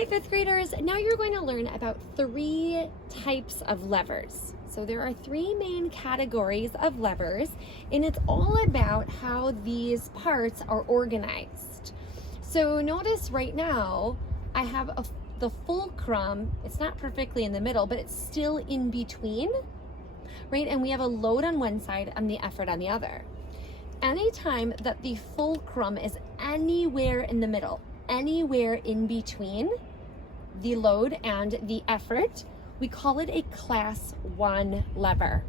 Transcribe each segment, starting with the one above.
Okay, fifth graders, now you're going to learn about 3 types of levers. So there are 3 main categories of levers, and it's all about how these parts are organized. So notice right now, I have the fulcrum. It's not perfectly in the middle, but it's still in between, right? And we have a load on one side and the effort on the other. Anytime that the fulcrum is anywhere in the middle, anywhere in between the load and the effort, we call it a class 1 lever.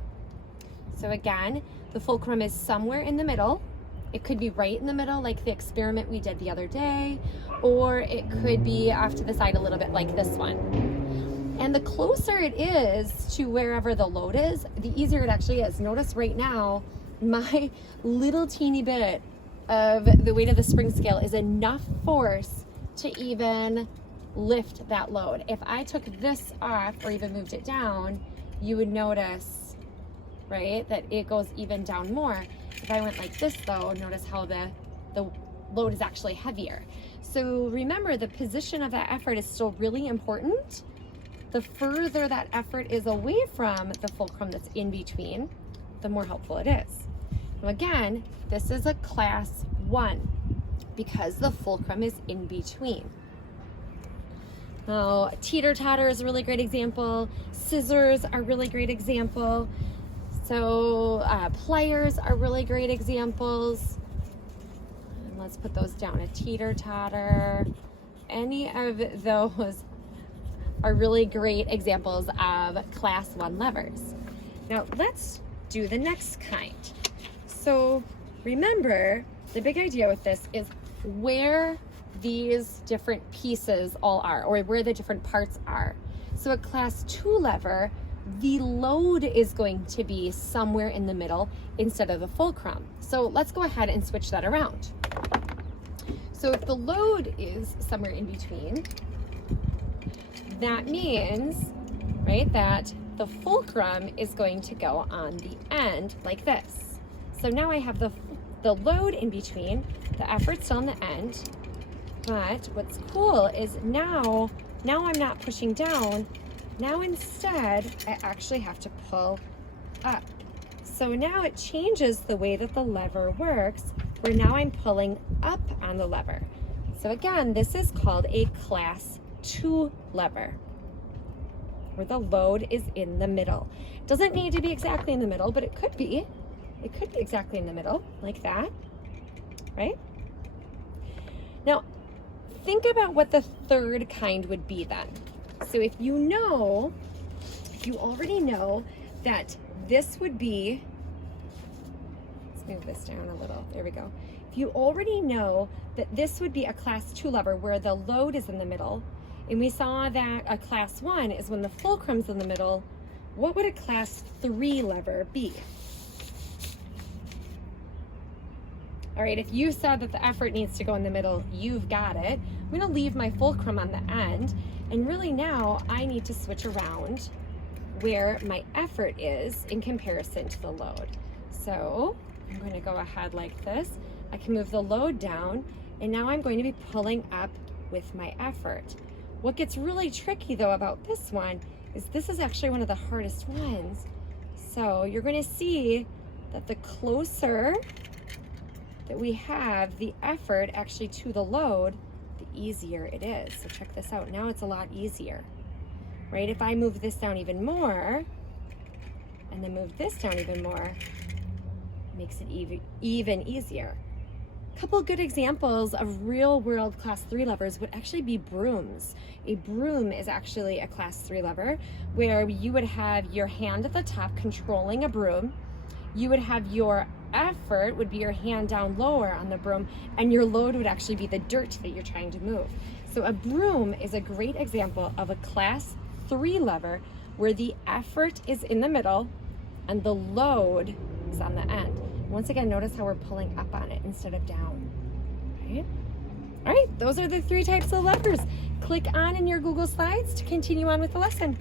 So again, the fulcrum is somewhere in the middle. It could be right in the middle, like the experiment we did the other day, or it could be off to the side a little bit like this one. And the closer it is to wherever the load is, the easier it actually is. Notice right now, my little teeny bit of the weight of the spring scale is enough force to even lift that load. If I took this off or even moved it down, you would notice, right, that it goes even down more. If I went like this though, notice how the load is actually heavier. So remember, the position of that effort is still really important. The further that effort is away from the fulcrum that's in between, the more helpful it is. Now again, this is a class 1 because the fulcrum is in between. Now, teeter-totter is a really great example. Scissors are a really great example. So pliers are really great examples. And let's put those down. A teeter-totter. Any of those are really great examples of class 1 levers. Now let's do the next kind. So remember, the big idea with this is where these different pieces all are, or where the different parts are. So a class 2 lever, the load is going to be somewhere in the middle instead of the fulcrum. So let's go ahead and switch that around. So if the load is somewhere in between, that means, right, that the fulcrum is going to go on the end like this. So now I have the load in between, the effort's on the end, but what's cool is now I'm not pushing down. Now instead, I actually have to pull up. So now it changes the way that the lever works, where now I'm pulling up on the lever. So again, this is called a class 2 lever, where the load is in the middle. Doesn't need to be exactly in the middle, but it could be. It could be exactly in the middle, like that, right? Now, think about what the third kind would be then. So if you already know that this would be, let's move this down a little, there we go. If you already know that this would be a class 2 lever where the load is in the middle, and we saw that a class 1 is when the fulcrum's in the middle, what would a class 3 lever be? All right, if you said that the effort needs to go in the middle, you've got it. I'm gonna leave my fulcrum on the end, and really now I need to switch around where my effort is in comparison to the load. So I'm going to go ahead like this. I can move the load down, and now I'm going to be pulling up with my effort. What gets really tricky though about this one is this is actually one of the hardest ones. So you're going to see that the closer that we have the effort actually to the load, the easier it is. So check this out. Now it's a lot easier, right? If I move this down even more, and then move this down even more, it makes it even easier. A couple good examples of real world class 3 levers would actually be brooms. A broom is actually a class 3 lever where you would have your hand at the top controlling a broom. You would have your effort would be your hand down lower on the broom, and your load would actually be the dirt that you're trying to move. So a broom is a great example of a class 3 lever where the effort is in the middle and the load is on the end. Once again, notice how we're pulling up on it instead of down. Right? All right, those are the 3 types of levers. Click on in your Google Slides to continue on with the lesson.